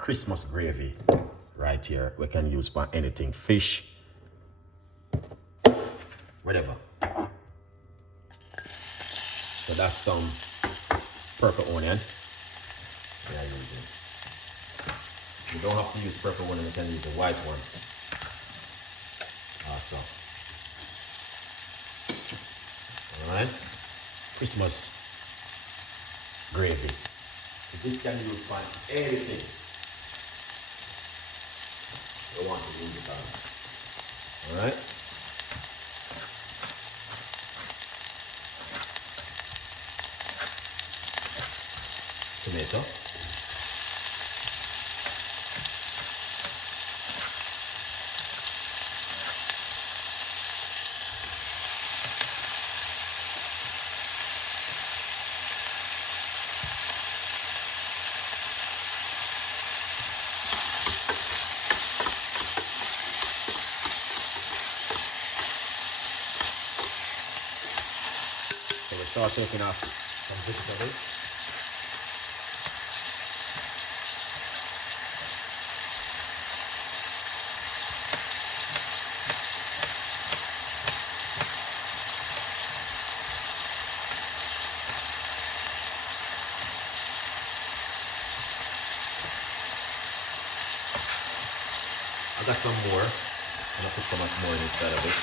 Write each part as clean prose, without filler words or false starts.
Christmas gravy right here. We can use for anything, fish, whatever. So that's some purple onion we are using. You don't have to use purple onion, you can use the white one. Awesome. Alright, Christmas gravy. This can be used for anything you want to use it on. Alright. Tomato. So we start taking off some vegetables. I got some more, and I'll put so much more inside of it.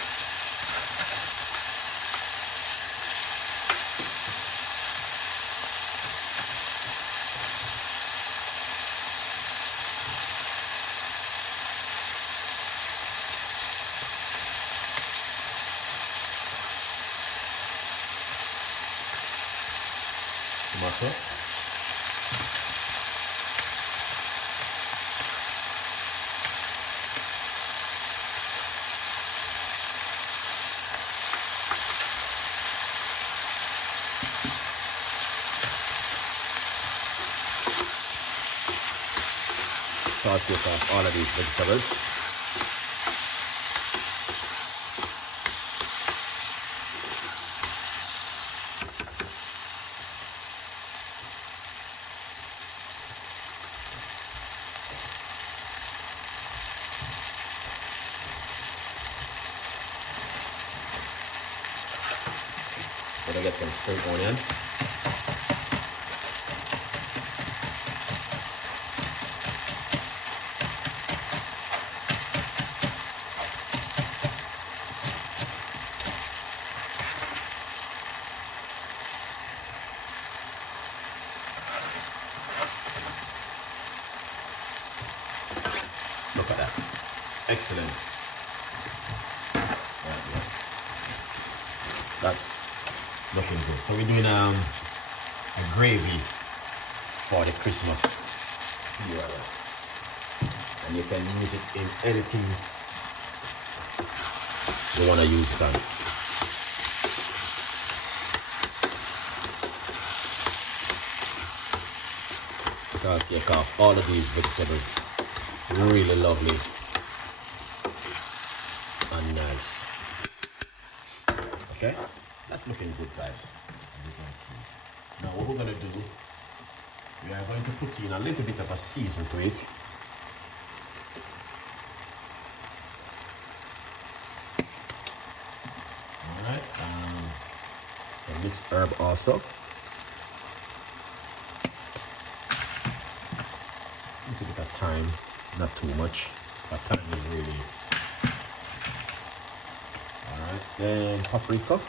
Tomato. Saute off all of these vegetables. Gonna get some spring onion. Look at that. Excellent. Right, yeah. That's looking good. So we're doing a gravy for the Christmas period. And you can use it in anything you want to use it on. So I'll take off all of these vegetables. Really lovely and nice. Okay, that's looking good, guys, as you can see. Now what we're going to do, we are going to put in a little bit of a season to it. Alright, some mixed herb also. A little bit of thyme, not too much, but thyme is really. Alright, then paprika.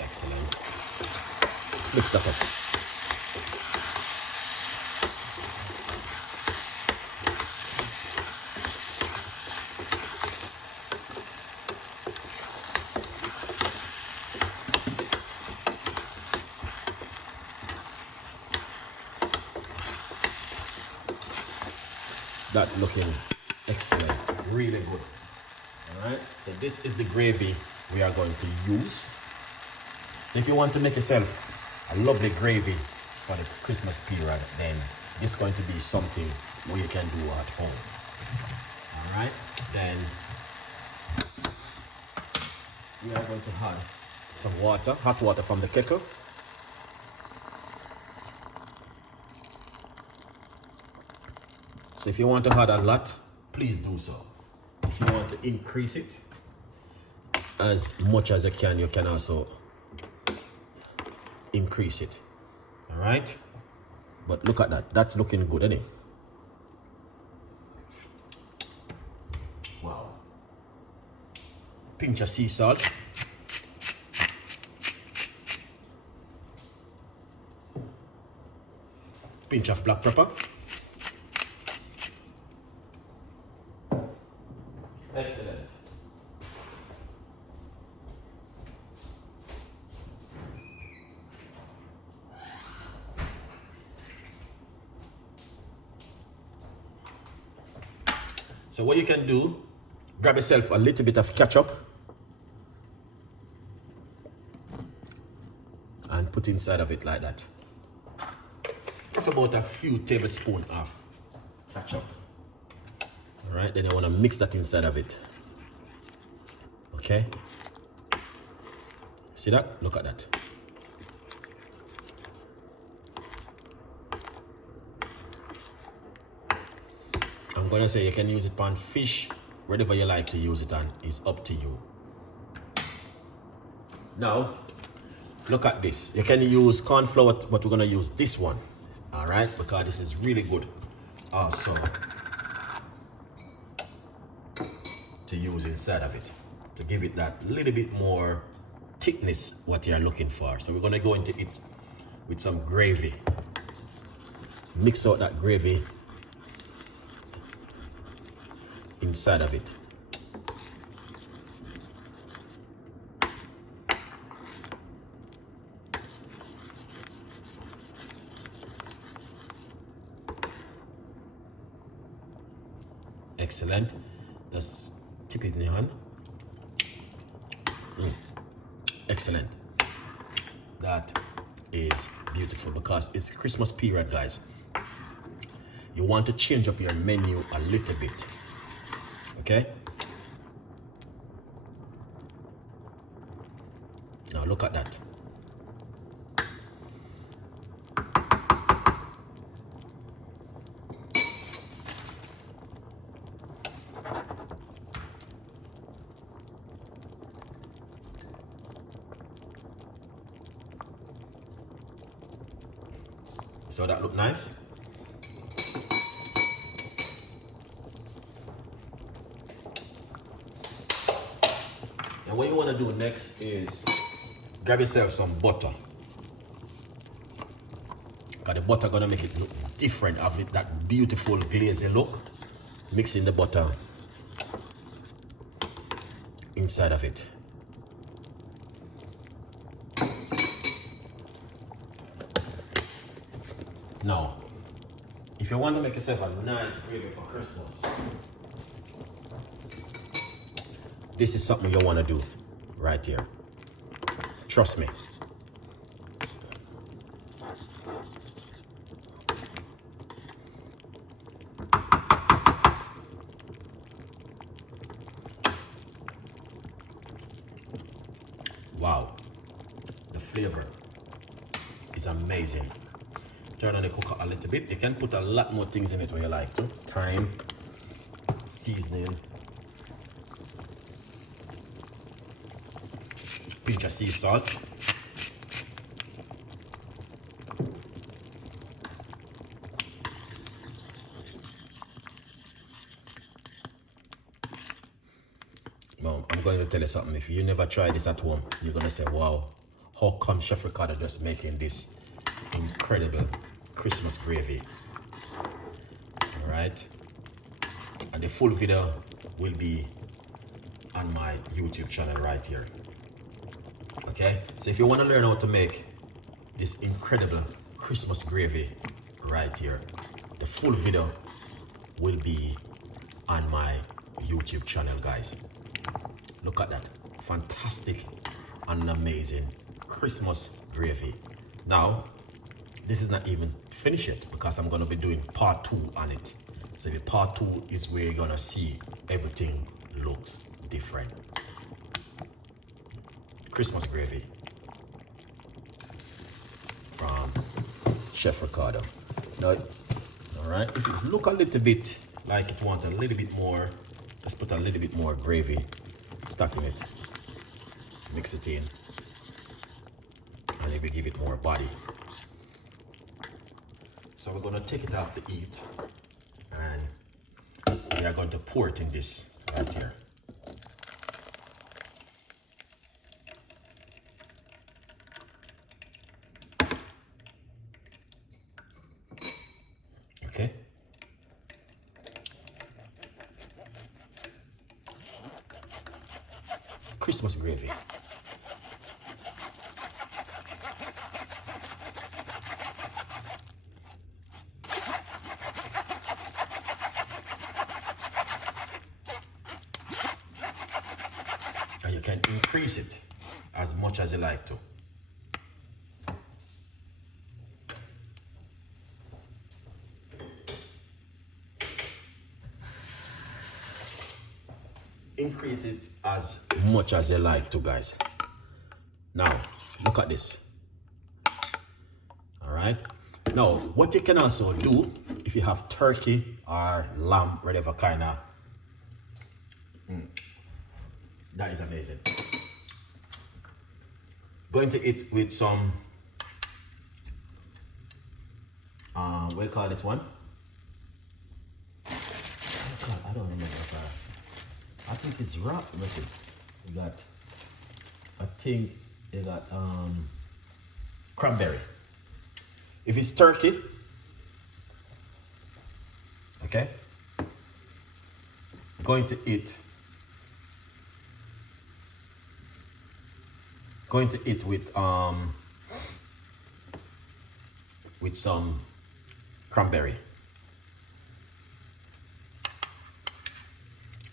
Excellent. Mix that up. That looking excellent, really good. All right, so this is the gravy we are going to use. So if you want to make yourself a lovely gravy for the Christmas period, then this is going to be something where you can do at home. All right, then we are going to add some water, hot water from the kettle. So if you want to add a lot, please do so. If you want to increase it as much as you can also increase it. All right? But look at that. That's looking good, isn't it? Wow. Pinch of sea salt. Pinch of black pepper. Excellent. So what you can do, grab yourself a little bit of ketchup and put inside of it like that. Have about a few tablespoons of ketchup. All right, then I want to mix that inside of it. Okay. See that? Look at that. I'm gonna say you can use it on fish, wherever you like to use it on, is up to you. Now, look at this. You can use corn flour, but we're gonna use this one. All right, because this is really good also to use inside of it, to give it that little bit more thickness what you're looking for. So we're gonna go into it with some gravy. Mix out that gravy inside of it. Excellent. Just tip it in your hand. Excellent. That is beautiful because it's Christmas period, guys. You want to change up your menu a little bit. Okay? Now look at that. So that look nice? And what you want to do next is grab yourself some butter. Because the butter gonna make it look different, have it that beautiful glazy look. Mixing the butter inside of it. Now, if you want to make yourself a nice gravy for Christmas, this is something you want to do right here. Trust me. Wow, the flavor is amazing. Turn on the cooker a little bit. You can put a lot more things in it when you like to. Thyme, seasoning, pinch of sea salt. Well, I'm going to tell you something. If you never try this at home, you're going to say, wow, how come Chef Ricardo just making this incredible Christmas gravy? All right. And the full video will be on my YouTube channel right here. Okay, so if you want to learn how to make this incredible Christmas gravy right here, the full video will be on my YouTube channel, guys. Look at that, fantastic and amazing Christmas gravy. Now, this is not even finished yet because I'm going to be doing part 2 on it. So the part 2 is where you're going to see everything looks different. Christmas gravy from Chef Ricardo. Now All right, if it look a little bit like it want a little bit more, let's put a little bit more gravy stuck in it. Mix it in, and maybe give it more body. So we're gonna take it off the heat, and we are going to pour it in this right here. Okay. Christmas gravy. And you can increase it as much as you like to. Increase it as much as you like to, guys. Now, look at this. All right. Now, what you can also do, if you have turkey or lamb, whatever kind of, that is amazing. Going to eat with some, what do you call this one? I don't remember if I think it's wrapped. Listen, you got, I think you got cranberry. If it's turkey, okay, going to eat with some cranberry.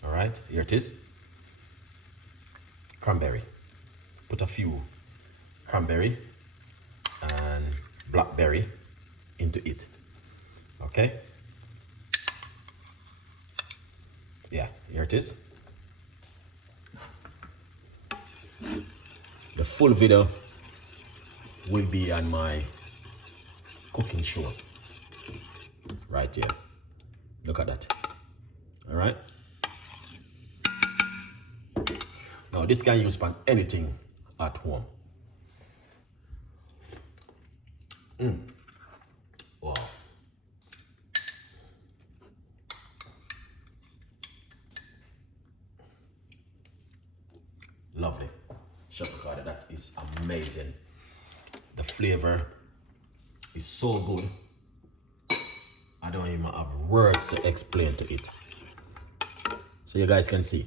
All right, here it is. Cranberry. Put a few cranberry and blackberry into it. Okay? Yeah, here it is. The full video will be on my cooking show. Right here. Look at that. All right? Now this can use for anything at home. Wow. Lovely. Chef Ricardo, that is amazing. The flavor is so good. I don't even have words to explain to it. So you guys can see.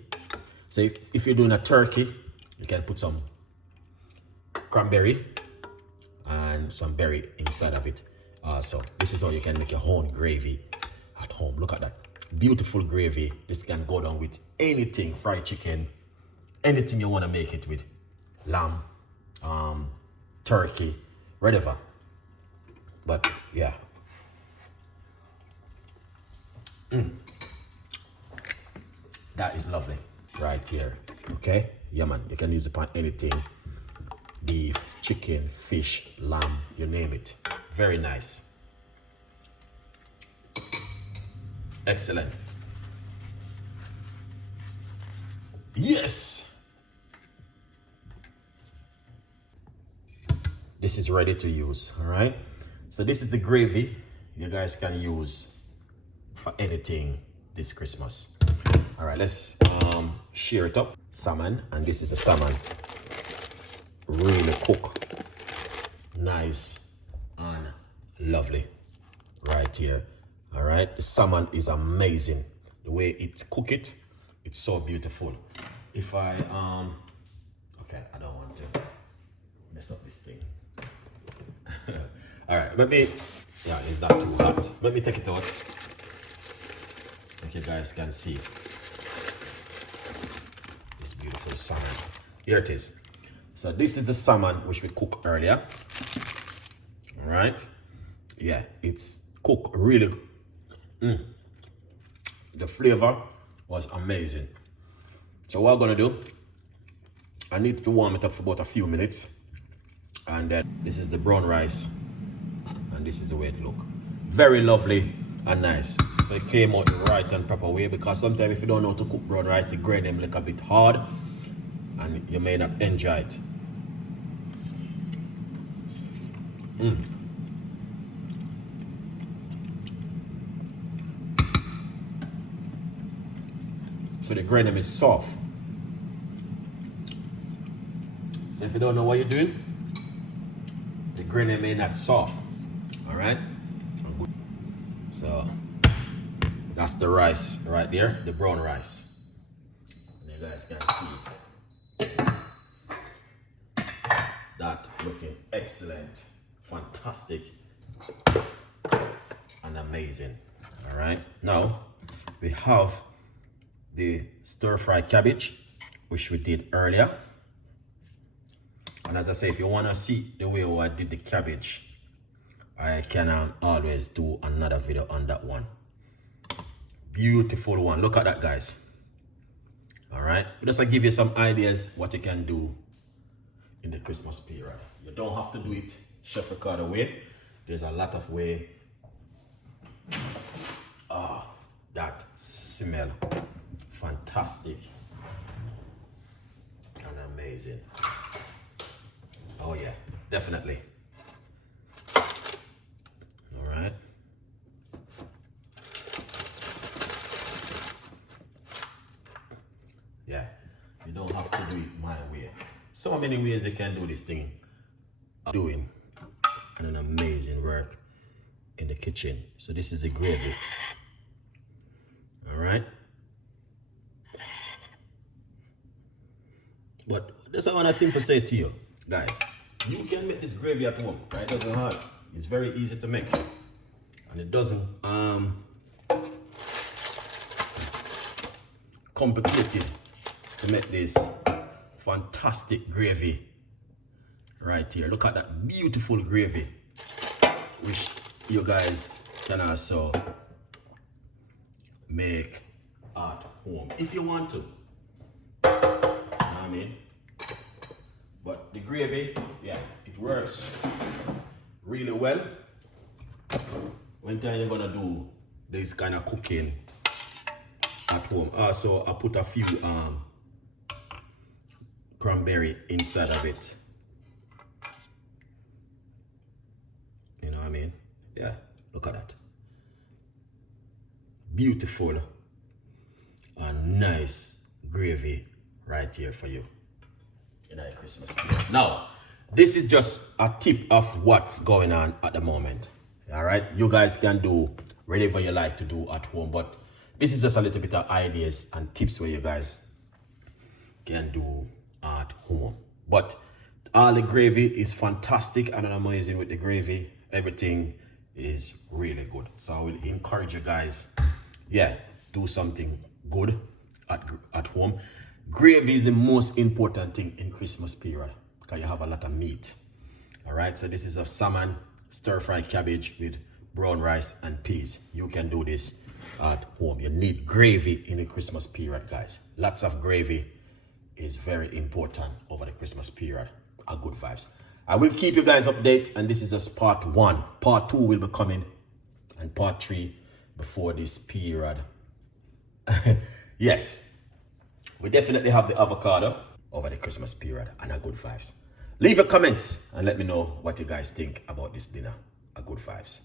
So if you're doing a turkey, you can put some cranberry and some berry inside of it. So this is how you can make your own gravy at home. Look at that. Beautiful gravy. This can go down with anything, fried chicken, anything you want to make it with. Lamb, turkey, whatever. But yeah. That is lovely. Right here, okay? Yeah, man, you can use it on anything. Beef, chicken, fish, lamb, you name it. Very nice. Excellent. Yes! This is ready to use, all right? So this is the gravy you guys can use for anything this Christmas. All right, let's shear it up. Salmon, and this is the salmon. Really cook. Nice and lovely. Right here. All right, the salmon is amazing. The way it cook it, it's so beautiful. If I, okay, I don't want to mess up this thing. All right, maybe, yeah, it's not too hot. Let me take it out. You guys can see this beautiful salmon. Here it is. So this is the salmon which we cooked earlier. All right. Yeah, it's cooked really. The flavor was amazing. So what I'm gonna do, I need to warm it up for about a few minutes, and then this is the brown rice, and this is the way it look. Very lovely and nice. So it came out the right and proper way, because sometimes if you don't know how to cook brown rice, the grain them look a bit hard and you may not enjoy it. So the grain them is soft. So if you don't know what you're doing, the grain them may not soft. All right. So that's the rice right there, the brown rice. And you guys can see that looking excellent, fantastic, and amazing. All right. Now we have the stir-fry cabbage, which we did earlier. And as I say, if you want to see the way I did the cabbage, I can always do another video on that one. Beautiful one. Look at that, guys. All right. Just to give you some ideas what you can do in the Christmas period. You don't have to do it Chef Ricardo way. There's a lot of way. That smell fantastic and amazing. Oh yeah, definitely. All right. Yeah, you don't have to do it my way. So many ways you can do this thing. Doing an amazing work in the kitchen. So this is the gravy. All right. But that's what I want to simply say to you, guys. You can make this gravy at home, right? It doesn't hard. It's very easy to make. And it doesn't complicated to make this fantastic gravy right here. Look at that beautiful gravy, which you guys can also make at home if you want to. I mean, but the gravy, yeah, it works really well. When time you're gonna do this kind of cooking at home. Also, I put a few cranberry inside of it. You know what I mean? Yeah, look at that. Beautiful and nice gravy right here for you in our Christmas period. Now, this is just a tip of what's going on at the moment. All right, you guys can do whatever you like to do at home, but this is just a little bit of ideas and tips where you guys can do at home. But all the gravy is fantastic and amazing with the gravy. Everything is really good. So I will encourage you guys, yeah, do something good at home. Gravy is the most important thing in Christmas period because you have a lot of meat. All right, so this is a salmon stir-fry cabbage with brown rice and peas. You can do this at home. You need gravy in the Christmas period, guys. Lots of gravy is very important over the Christmas period. A good vibes. I will keep you guys updated, and this is just part 1. Part 2 will be coming, and part 3 before this period. Yes, we definitely have the avocado over the Christmas period and a good vibes. Leave your comments and let me know what you guys think about this dinner. A good vibes.